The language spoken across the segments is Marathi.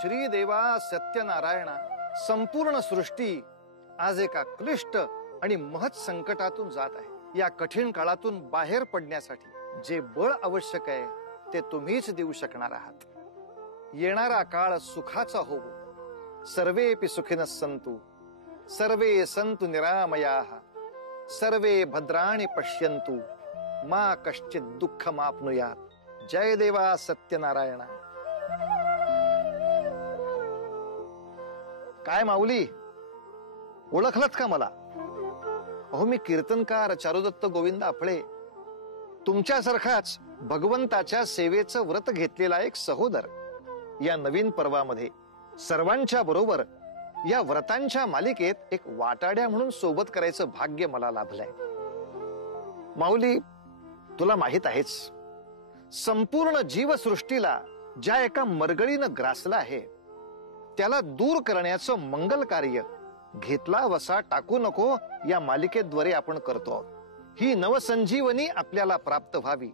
श्रीदेवा सत्यनारायणा, संपूर्ण सृष्टी आज एका क्लिष्ट आणि महत् संकटातून जात आहे. या कठीण काळातून बाहेर पडण्यासाठी जे बळ आवश्यक आहे ते तुम्हीच देऊ शकणार आहात. येणारा काळ सुखाचा होवो. सर्वेपि सुखिनः सन्तु, सर्वे सन्तु निरामयाः, सर्वे भद्राणि पश्यन्तु, मा कश्चित् दुःखमाप्नुयात्. जय देवा सत्यनारायणा. काय माऊली, ओळखलत का मला? अहो, मी कीर्तनकार चारुदत्त गोविंद आपळे, तुमच्यासारखाच भगवंताच्या सेवेचं व्रत घेतलेला एक सहोदर. या नवीन पर्वामध्ये सर्वांच्या बरोबर या व्रतांच्या मालिकेत एक वाटाड्या म्हणून सोबत करायचं भाग्य मला लाभलंय. माऊली, तुला माहित आहेच, संपूर्ण जीवसृष्टीला ज्या एका मरगळीनं ग्रासलं आहे त्याला दूर करण्याचं मंगल कार्य घेतला वसा टाकू नको या मालिकेद्वारे आपण करतो. ही नवसंजीवनी आपल्याला प्राप्त व्हावी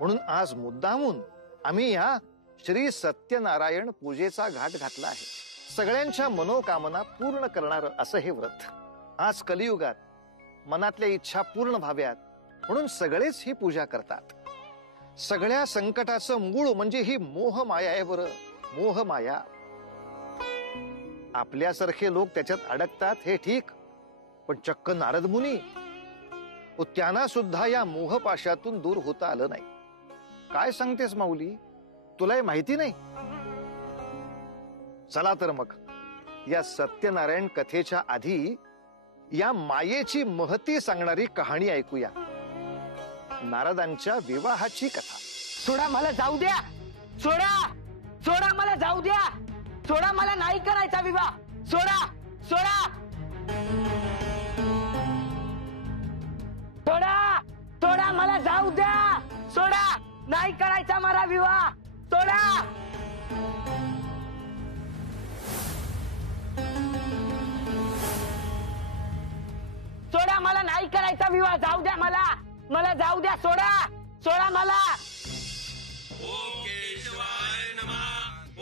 म्हणून आज मुद्दामून आम्ही या श्री सत्यनारायण पूजेचा घाट घातला आहे. सगळ्यांच्या मनोकामना पूर्ण करणारं असं हे व्रत. आज कलियुगात मनातल्या इच्छा पूर्ण व्हाव्यात म्हणून सगळेच ही पूजा करतात. सगळ्या संकटाचं मूळ म्हणजे ही मोहमाया आहे बरं, मोहमाया. आपल्यासारखे लोक त्याच्यात अडकतात हे ठीक, पण चक्क नारद मुनी त्यांना सुद्धा या मोहपाशातून दूर होता आलं नाही. काय सांगतेस माऊली, तुलाही माहिती नाही? चला तर मग या सत्यनारायण कथेच्या आधी या मायेची महती सांगणारी कहाणी ऐकूया. नारदांच्या विवाहाची कथा. सोडा, मला जाऊ द्या. सोडा, सोडा, मला जाऊ द्या. सोडा, मला नाही करायचा विवाह. सोडा, सोडा, सोडा, सोडा, मला जाऊ द्या. सोडा, नाही करायचा मला विवाह. सोडा. सोडा, मला नाही करायचा विवाह. जाऊ द्या मला. मला जाऊ द्या. सोडा, सोडा मला. ओम केशवाय नमः.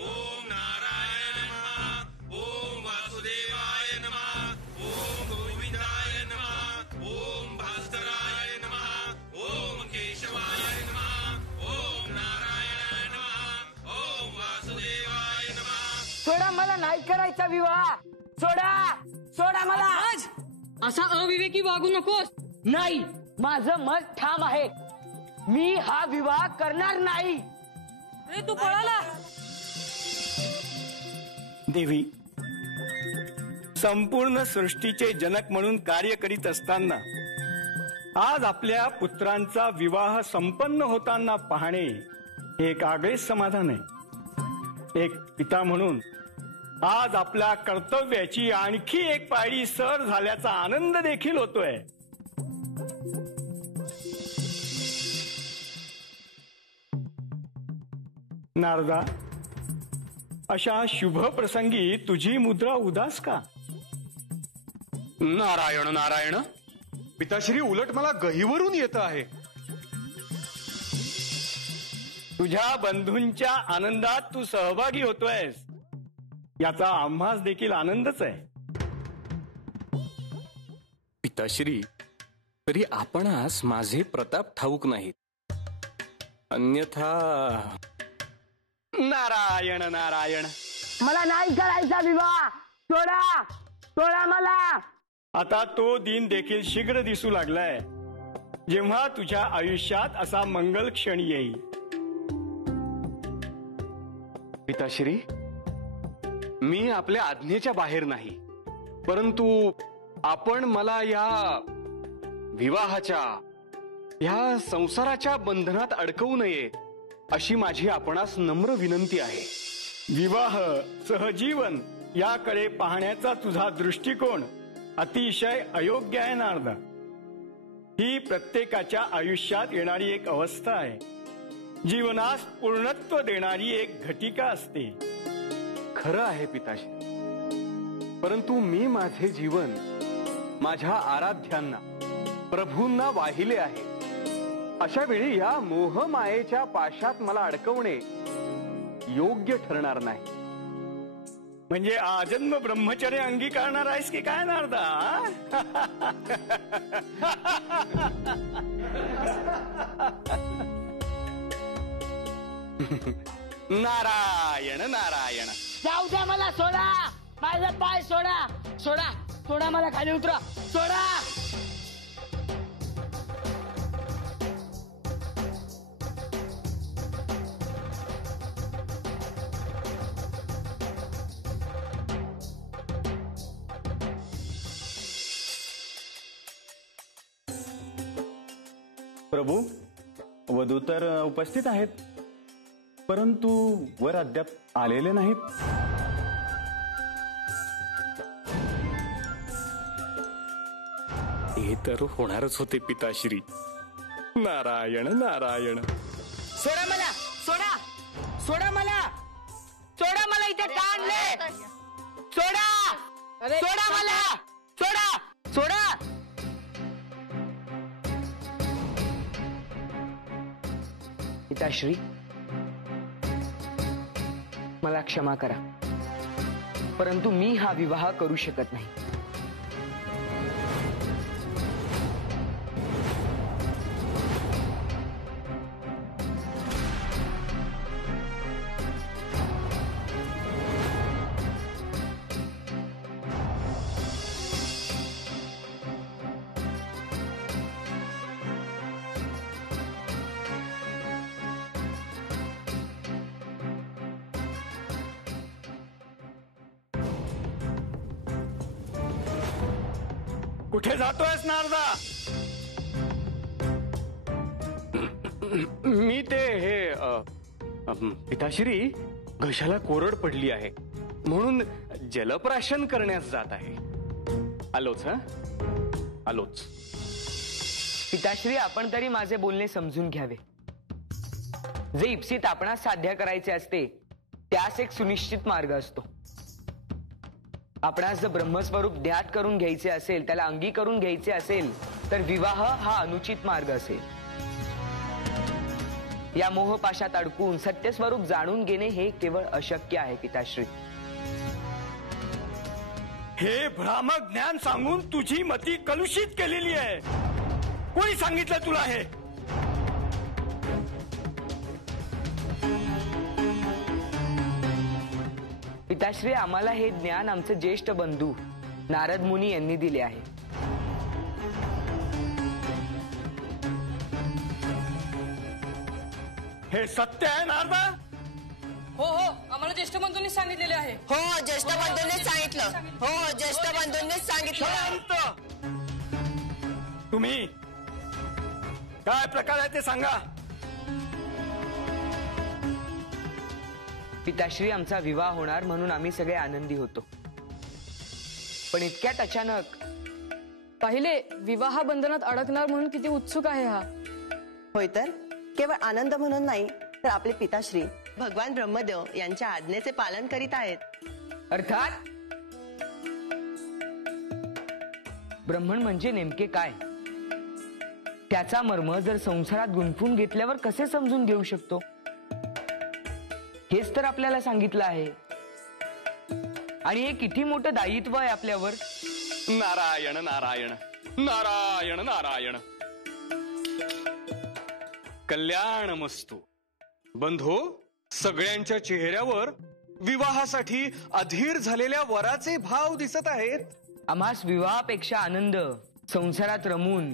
ओम नारायण नमः. ओम वासुदेवाय नमः. ओम गोविंदाय नमः. ओम भास्कराय नमः. ओम केशवाय नमः. ओम नारायणाय नमः. ओम वासुदेवाय नमः. सोडा, मला नाही करायचा विवाह. सोडा, सोडा मला. असा अविवेकी वागू नकोस. नाही, माझं मत ठाम आहे. मी हा विवाह करणार नाही. अरे तू पळाला. देवी, संपूर्ण सृष्टीचे जनक म्हणून कार्य करीत असताना आज आपल्या पुत्रांचा विवाह संपन्न होताना पाहणे हे एक आगळेच समाधान आहे. एक पिता म्हणून आज आपल्या कर्तव्याची आणखी एक पायरी सर झाल्याचा आनंद देखील होतोय. नारदा, अशा शुभ प्रसंगी तुझी मुद्रा उदास का? नारायण नारायण, पिताश्री, उलट मला गहिवरून येत आहे. तुझ्या बंधूंच्या आनंदात तू सहभागी होतोयस याचा आम्हास देखील आनंदच आहे. पिताश्री, तरी आपणास माझे प्रताप ठाऊक नाहीत. अन्यथा नारायण नारायण, मला नाही करायचा विवाह. सोडा, सोडा मला. आता तो दिन देखील शीघ्र दिसू लागलाय जेव्हा तुझ्या आयुष्यात असा मंगल क्षण येईल. पिताश्री, मी आपल्या आज्ञेच्या बाहेर नाही, परंतु आपण मला या विवाहाच्या, या संसाराच्या बंधनात अडकवू नये अशी माझी आपणास नम्र विनंती आहे. विवाह, सहजीवन याकडे पाहण्याचा तुझा दृष्टिकोन अतिशय अयोग्य आहे नारदा. ही प्रत्येकाच्या आयुष्यात येणारी एक अवस्था आहे. जीवनास पूर्णत्व देणारी एक घटिका असते. खरं आहे पिताश्री, परंतु मी माझे जीवन माझ्या आराध्यांना, प्रभूंना वाहिले आहे. अशा वेळी या मोहमायेच्या पाशात मला अडकवणे योग्य ठरणार नाही. म्हणजे आजन्म ब्रह्मचर्य अंगीकारणार आहेस की काय नारदा? नारायण नारायण. जाऊ द्या मला, सोडा माझा पाय, सोडा सोडा सोडा मला, खाली उतरा, सोडा. प्रभू, वधू तर उपस्थित आहेत, परंतु वर अद्याप आलेले नाहीत. हे तर होणारच होते पिताश्री. नारायण नारायण. सोडा मला, सोडा सोडा मला, सोडा मला, इथे का आणले? सोडा सोडा मला, सोडा सोडा. पिताश्री, मला क्षमा करा, परंतु मी हा विवाह करू शकत नाही. कुठे जातोयस नारदा? मी ते पिताश्री, घशाला कोरड पडली आहे म्हणून जलप्राशन करण्यास जात आहे. आलोच आलोच. पिताश्री, आपण तरी माझे बोलणे समजून घ्यावे. जे इप्सित आपणास साध्य करायचे असते त्यास एक सुनिश्चित मार्ग असतो. आपणास जर ब्रह्मस्वरूप ध्यात करून घ्यायचे असेल, त्याला अंगीकरून घ्यायचे असेल, तर विवाह हा अनुचित मार्ग असेल. या मोहपाशात अडकून सत्यस्वरूप जाणून घेणे हे केवळ अशक्य आहे. पिताश्री, हे भ्रामक ज्ञान सांगून तुझी मती कलुषित केलेली आहे. कोणी सांगितलं तुला हे? पिताश्री, आम्हाला हे ज्ञान आमचे ज्येष्ठ बंधू नारद मुनी यांनी दिले आहे. हे सत्य आहे नारदा? हो हो, आम्हाला ज्येष्ठ बंधूंनी सांगितलेले आहे. हो, ज्येष्ठ बंधूंनीच सांगितलं. हो, ज्येष्ठ बंधूंनीच सांगितलं. शांत. तुम्ही काय प्रकार आहे ते सांगा. पिताश्री, आमचा विवाह होणार म्हणून आम्ही सगळे आनंदी होतो, पण इतक्यात अचानक पाहिले, विवाह बंधनात अडकणार म्हणून किती उत्सुक आहे हा. होय, तर केवळ आनंद म्हणून नाही, तर आपले पिताश्री भगवान ब्रह्मदेव यांच्या आज्ञेचे पालन करीत आहेत. अर्थात ब्रह्मण म्हणजे नेमके काय, त्याचा मर्म जर संसारात गुंफून घेतल्यावर कसे समजून घेऊ शकतो, हेच तर आपल्याला सांगितलं आहे. आणि हे किती मोठं दायित्व आहे आपल्यावर. नारायण नारायण नारायण नारायण. कल्याणमस्तु. बंधो, सगळ्यांच्या चेहऱ्यावर विवाहासाठी अधीर झालेल्या वराचे भाव दिसत आहेत. आम्हास विवाहापेक्षा आनंद संसारात रमून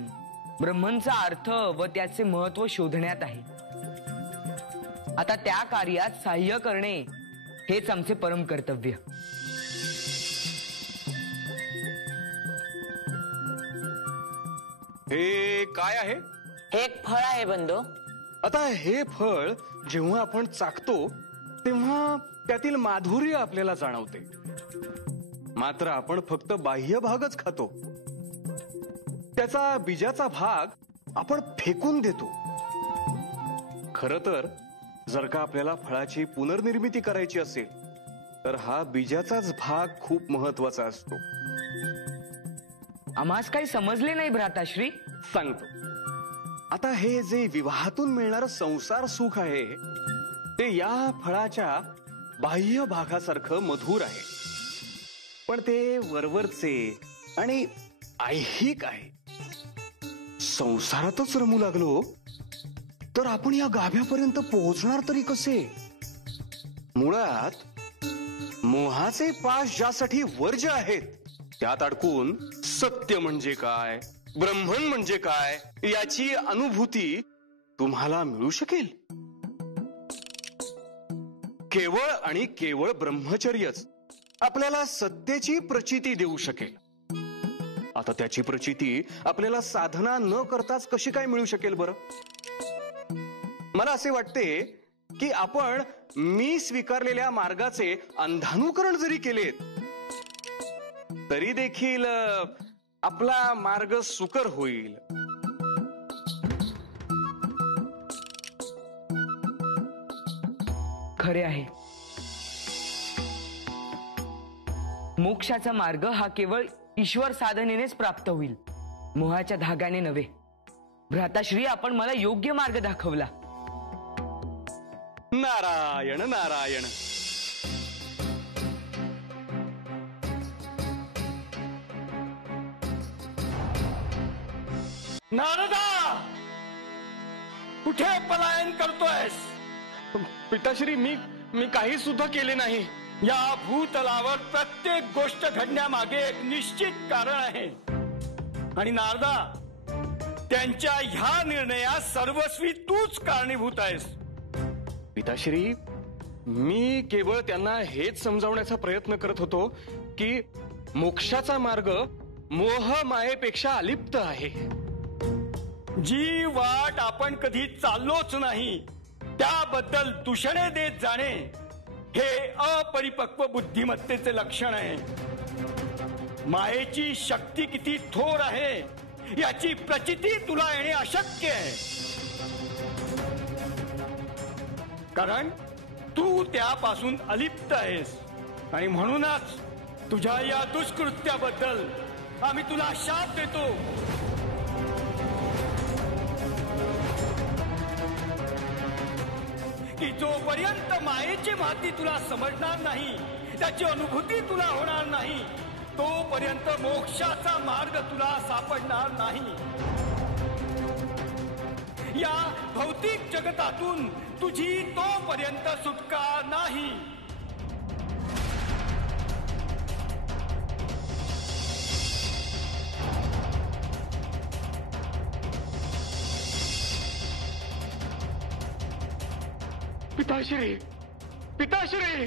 ब्रह्मंचा अर्थ व त्याचे महत्व शोधण्यात आहे. आता त्या कार्यात सहाय्य करणे हेच आमचे परम कर्तव्य. हे काय आहे? हे एक फळ आहे बंधू. आता हे फळ जेव्हा आपण चाखतो तेव्हा त्यातील माधुर्य आपल्याला जाणवते, मात्र आपण फक्त बाह्य भागच खातो. त्याचा बीजाचा भाग आपण फेकून देतो. खरं तर जर का आपल्याला फळाची पुनर्निर्मिती करायची असेल तर हा बीजाचाच भाग खूप महत्वाचा असतो. आम्हास काही समजले नाही भ्राताश्री. सांगतो. आता हे जे विवाहातून मिळणारं संसार सुख आहे ते या फळाच्या बाह्य भागासारखं मधुर आहे. पण ते वरवरचे आणि ऐहिक आहे. संसारातच रमू लागलो तर आपण या गाभ्यापर्यंत पोहोचणार तरी कसे? मुळात मोहाचे पाश ज्यासाठी वर्ज्य आहेत त्यात अडकून सत्य म्हणजे काय, ब्रह्मन म्हणजे काय याची अनुभूती तुम्हाला मिळू शकेल. केवळ आणि केवळ ब्रह्मचर्यच आपल्याला सत्तेची प्रचिती देऊ शकेल. आता त्याची प्रचिती आपल्याला साधना न करताच कशी काय मिळू शकेल बरं? मला असे वाटते की आपण मी स्वीकारलेल्या मार्गाचे अंधानुकरण जरी केलेत तरी देखील आपला मार्ग सुकर होईल. खरे आहे. मोक्षाचा मार्ग हा केवळ ईश्वर साधनेनेच प्राप्त होईल, मोहाच्या धाग्याने नव्हे. भ्राताश्री, आपण मला योग्य मार्ग दाखवला. नारायण नारायण. नारदा, कुठे पलायन करतोयस? पिताश्री, मी काही सुद्धा केले नाही. या भूतलावर प्रत्येक गोष्ट घडण्यामागे एक निश्चित कारण आहे आणि नारदा, त्यांच्या ह्या निर्णयात सर्वस्वी तूच कारणीभूत आहेस. पिताश्री, मी केवळ त्यांना हेच समजावण्याचा प्रयत्न करत होतो की मोक्षाचा मार्ग मोह मायेपेक्षा अलिप्त आहे. जी वाट आपण कधी चाललोच नाही त्याबद्दल दूषणे देत जाणे हे अपरिपक्व बुद्धिमत्तेचे लक्षण आहे. मायेची शक्ती किती थोर आहे याची प्रचिती तुला येणे अशक्य आहे, कारण तू त्यापासून अलिप्त आहेस. आणि म्हणूनच तुझ्या या दुष्कृत्याबद्दल आम्ही तुला शाप देतो. की जोपर्यंत मायेची महती तुला समजणार नाही, त्याची अनुभूती तुला होणार नाही, तोपर्यंत मोक्षाचा मार्ग तुला सापडणार नाही. या भौतिक जगतातून तुझी तोपर्यंत सुटका नाही. पिताश्री, पिताश्री.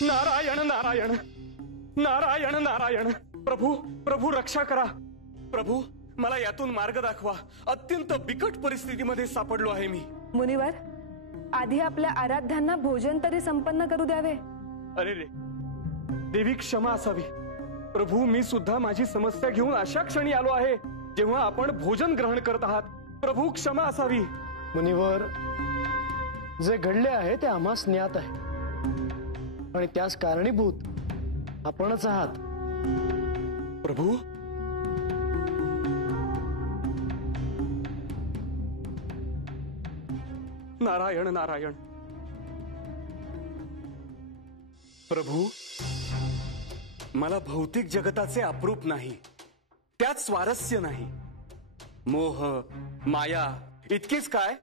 नारायण नारायण नारायण नारायण. प्रभू, प्रभू रक्षा करा. प्रभू, मला यातून मार्ग दाखवा. अत्यंत बिकट परिस्थितीमध्ये सापडलो आहे मी. मुनिवर, आधी आपल्या आराध्यांना भोजन तरी संपन्न करू द्यावे. अरे रे, देवी क्षमा असावी. प्रभू, मी सुद्धा माझी समस्या घेऊन अशा क्षणी आलो आहे जेव्हा आपण भोजन ग्रहण करत आहात. प्रभू, क्षमा असावी. मुनिवर, जे घडले आहे ते आम्हास ज्ञात आहे आणि त्यास कारणीभूत आपणच आहात. प्रभू, नारायण नारायण. प्रभू, मला भौतिक जगताचे अप्रूप नाही, त्यात स्वारस्य नाही. मोह माया इतकेच काय,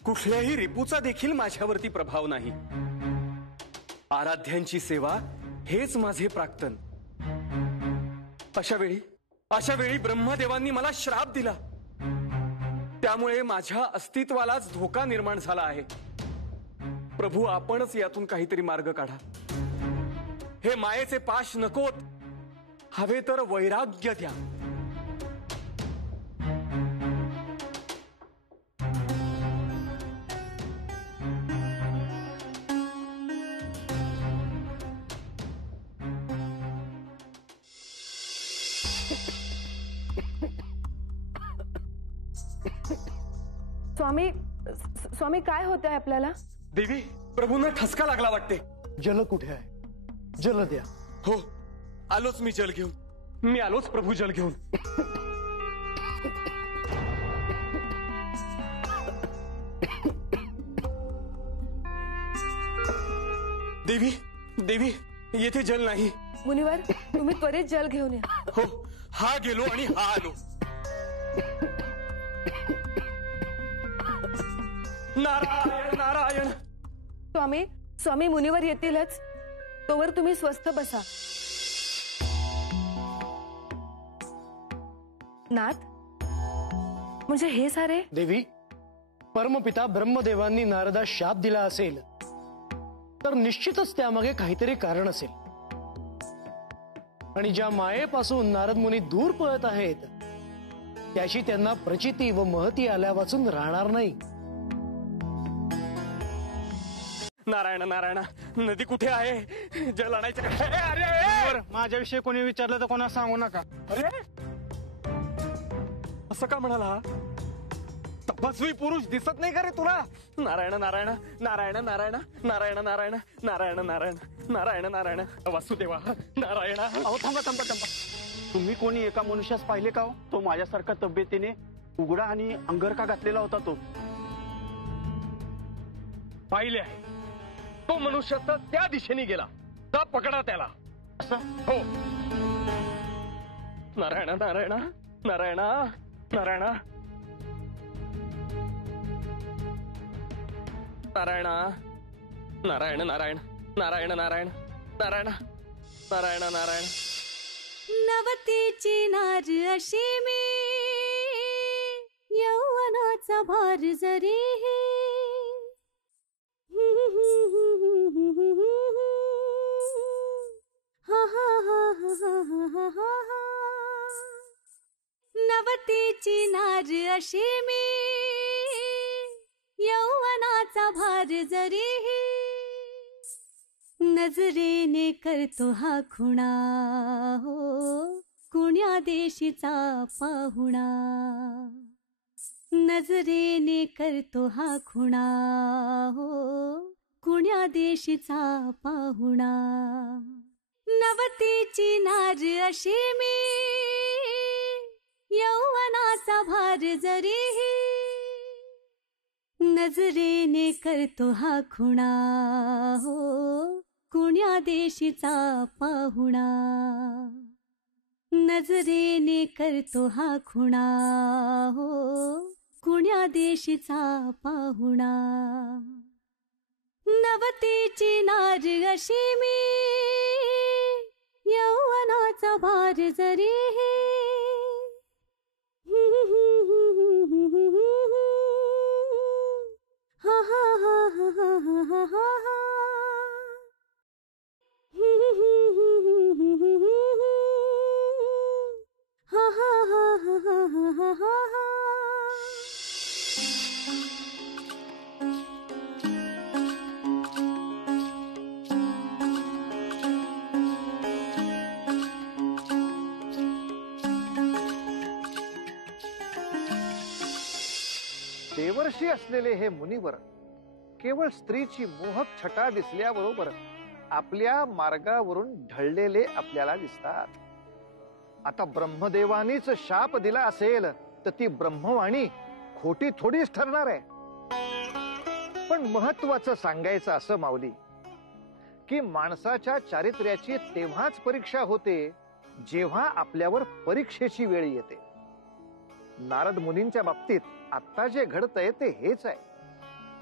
कुठल्याही रिपूचा देखील माझ्यावरती प्रभाव नाही. आराध्यांची सेवा हेच माझे प्राक्तन. अशा वेळी ब्रह्मदेवांनी मला श्राप दिला. त्यामुळे माझ्या अस्तित्वालाच धोका निर्माण झाला आहे. प्रभू, आपणच यातून काहीतरी मार्ग काढा. हे मायेचे पाश नकोत, हवे तर वैराग्य द्या. स्वामी, काय होत आहे आपल्याला? देवी, प्रभूंना ठसका लागला वाटते. जल कुठे आहे? जल द्या. हो, आलोच मी जल घेऊन. मी आलोच प्रभू, जल घेऊन. देवी देवी येथे जल नाही. मुनिवर तुम्ही त्वरित जल घेऊन या. हो, हा गेलो आणि हा आलो. नारायण नारायण. स्वामी स्वामी मुनिवर येतीलच, तोवर तुम्ही स्वस्थ बसा. नाथ, म्हणजे हे सारे? देवी, परमपिता ब्रह्मदेवांनी नारदास शाप दिला असेल तर निश्चितच त्यामागे काहीतरी कारण असेल. आणि ज्या मायेपासून नारद मुनी दूर पळत आहेत त्याची त्यांना प्रचिती व महती आल्या वाचून राहणार नाही. नारायण नारायण, नदी कुठे आहे? जल आणायचं. अरे माझ्याविषयी कोणी विचारलं तर कोणा सांगू नका. अरे असं का म्हणाला? तपस्वी पुरुष दिसत नाही का रे तुला? नारायण नारायण नारायण नारायण नारायण नारायण नारायण नारायण नारायण नारायण वासुदेवा नारायण. अहो थांबा थांबा थांबा. तुम्ही कोणी एका मनुष्यास पाहिले का हो? तो माझ्यासारखा तब्येतीने उघडा आणि अंगरखा घातलेला होता. तो पाहिले आहे. तो मनुष्य तर त्या दिशेने गेला. तर पकडा त्याला. असं? हो. नारायण नारायण नारायण नारायण नारायण नारायण नारायण नारायण नारायण नारायण नारायण नारायण. नवतीची नार अशी मी, यौवनाचा भार जरी नवतीची नार अशी मी, यौवनाचा भार जरी नजरेने करतो हा खुणा, हो कुण्या देशीचा पाहुणा. नजरेने करतो हा खुणा, हो कुण्या देशीचा पाहुणा. नवतीची नार अशी मी, यौवनाचा भार जरी नजरेने करतो हा खुणा, हो कुण्या देशीचा पाहुणा. नजरेने करतो हा खुणा, हो कुण्या देशीचा पाहुणा. नवतीची नार अशी मी, यौवनाचा भार जरी हा हा हा हा हा हा हा हा. हा हा हा हा हा हा हा. देवर्षी असलेले हे मुनिवर केवळ स्त्रीची मोहक छटा दिसल्याबरोबर आपल्या मार्गावरून ढळलेले आपल्याला दिसतात. आता ब्रह्मदेवानीच शाप दिला असेल तर ती ब्रह्मवाणी खोटी थोडीच ठरणार आहे. पण महत्वाचं सांगायचं असं माऊली, की माणसाच्या चारित्र्याची तेव्हाच परीक्षा होते जेव्हा आपल्यावर परीक्षेची वेळ येते. नारद मुनींच्या बाबतीत आता जे घडतंय ते हेच आहे.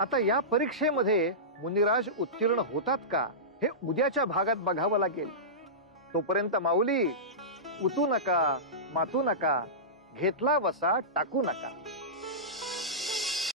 आता या परीक्षेमध्ये मुनिराज उत्तीर्ण होतात का हे उद्याच्या भागात बघावं लागेल. तोपर्यंत माऊली, उतू नका, मातू नका, घेतला वसा टाकू नका.